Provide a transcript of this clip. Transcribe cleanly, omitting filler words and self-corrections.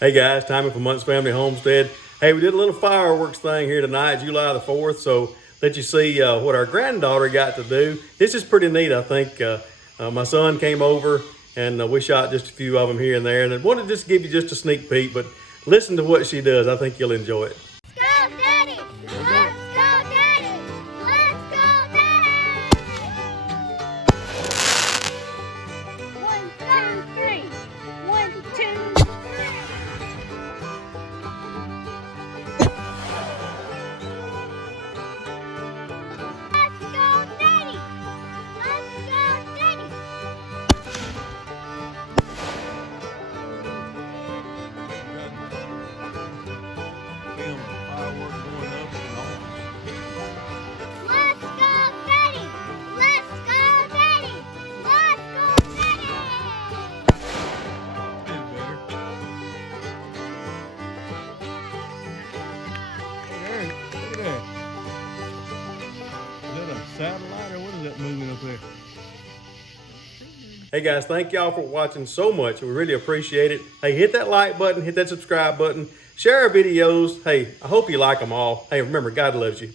Hey guys, Tommy from Monts Family Homestead. Hey, we did a little fireworks thing here tonight, July the 4th, so let you see what our granddaughter got to do. This is pretty neat, I think. My son came over and we shot just a few of them here and there, and I wanted to just give you just a sneak peek, but listen to what she does. I think you'll enjoy it. Let's go, Daddy! Let's go, Daddy! Let's go, Daddy! 1, 2, 3. 1, 2, 3. Let's go, Daddy! Let's go, Daddy! Let's go, Daddy! Let's go, Daddy! Let's go, Daddy! Hey, look at that. Is that a satellite or what is that moving up there? Hey guys, thank y'all for watching so much. We really appreciate it. Hey, hit that like button, hit that subscribe button, share our videos. Hey, I hope you like them all. Hey, remember, God loves you.